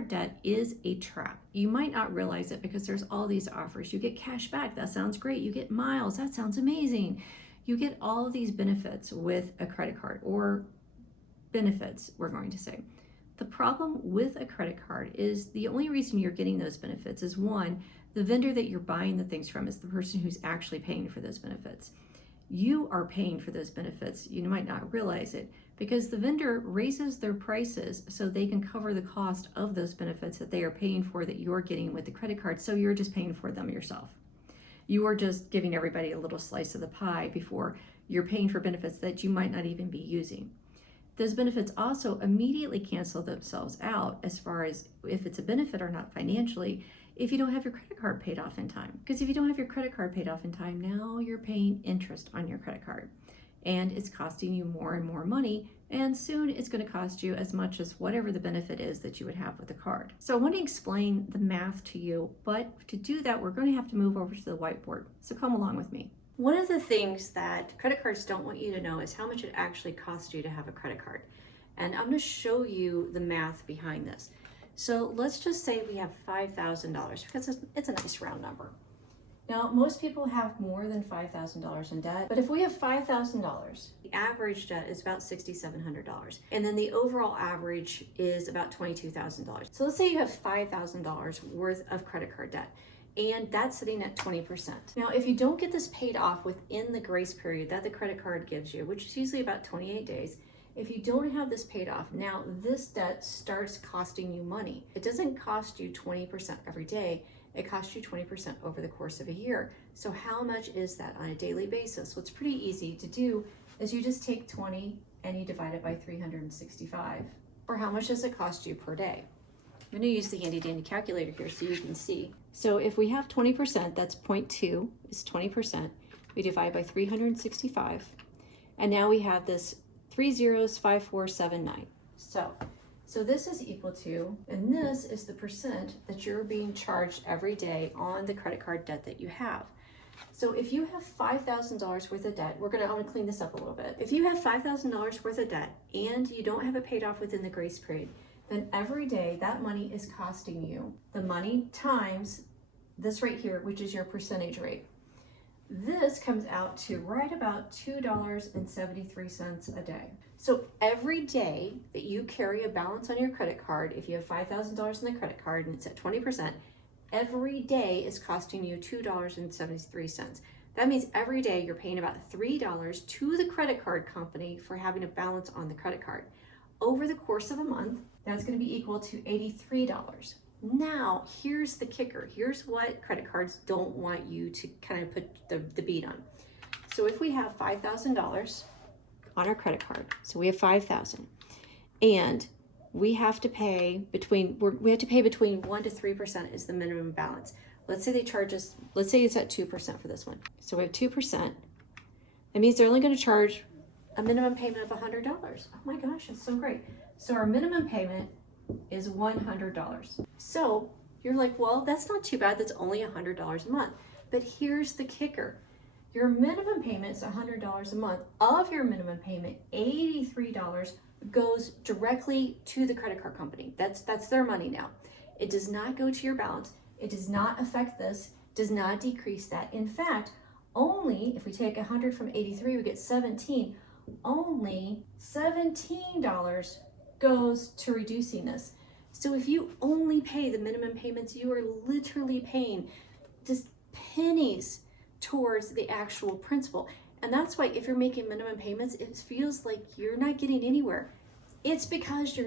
card debt is a trap. You might not realize it because there's all these offers. You get cash back, that sounds great. You get miles, that sounds amazing. You get all of these benefits with a credit card, or benefits, we're going to say. The problem with a credit card is the only reason you're getting those benefits is, one, the vendor that you're buying the things from is the person who's actually paying for those benefits. You are paying for those benefits. You might not realize it because the vendor raises their prices so they can cover the cost of those benefits that they are paying for that you're getting with the credit card. So you're just paying for them yourself. You are just giving everybody a little slice of the pie before you're paying for benefits that you might not even be using. Those benefits also immediately cancel themselves out as far as if it's a benefit or not financially if you don't have your credit card paid off in time. Because if you don't have your credit card paid off in time, now you're paying interest on your credit card. And it's costing you more and more money, and soon it's going to cost you as much as whatever the benefit is that you would have with the card. So I want to explain the math to you, but to do that, we're going to have to move over to the whiteboard. So come along with me. One of the things that credit cards don't want you to know is how much it actually costs you to have a credit card. And I'm going to show you the math behind this. So let's just say we have $5,000 because it's a nice round number. Now, most people have more than $5,000 in debt, but if we have $5,000, the average debt is about $6,700. And then the overall average is about $22,000. So let's say you have $5,000 worth of credit card debt, and that's sitting at 20%. Now, if you don't get this paid off within the grace period that the credit card gives you, which is usually about 28 days, if you don't have this paid off, now this debt starts costing you money. It doesn't cost you 20% every day. It costs you 20% over the course of a year. So how much is that on a daily basis? What's pretty easy to do is you just take 20 and you divide it by 365. Or how much does it cost you per day? I'm going to use the handy dandy calculator here so you can see. So if we have 20%, that's 0.2 is 20. We divide by 365. And now we have this 3,05479. So this is equal to, and this is the percent that you're being charged every day on the credit card debt that you have. So if you have $5,000 worth of debt, I'm gonna clean this up a little bit. If you have $5,000 worth of debt and you don't have it paid off within the grace period, then every day that money is costing you the money times this right here, which is your percentage rate. This comes out to right about $2.73 a day. So every day that you carry a balance on your credit card, if you have $5,000 in the credit card and it's at 20%, every day is costing you $2.73. That means every day you're paying about $3 to the credit card company for having a balance on the credit card. Over the course of a month, that's going to be equal to $83. Now, here's the kicker. Here's what credit cards don't want you to kind of put the beat on. So if we have $5,000 on our credit card, so we have $5,000, and we have to pay between 1 to 3% is the minimum balance. Let's say they charge us, let's say it's at 2% for this one. So we have 2%. That means they're only going to charge a minimum payment of $100. Oh my gosh, that's so great. So our minimum payment is $100. So you're like, well, that's not too bad. That's only $100 a month. But here's the kicker. Your minimum payment is $100 a month. Of your minimum payment, $83 goes directly to the credit card company. That's their money now. It does not go to your balance. It does not affect this, does not decrease that. In fact, only if we take 100 from 83, we get 17. Only $17 goes to reducing this. So if you only pay the minimum payments, you are literally paying just pennies towards the actual principal. And that's why if you're making minimum payments, it feels like you're not getting anywhere. It's because you're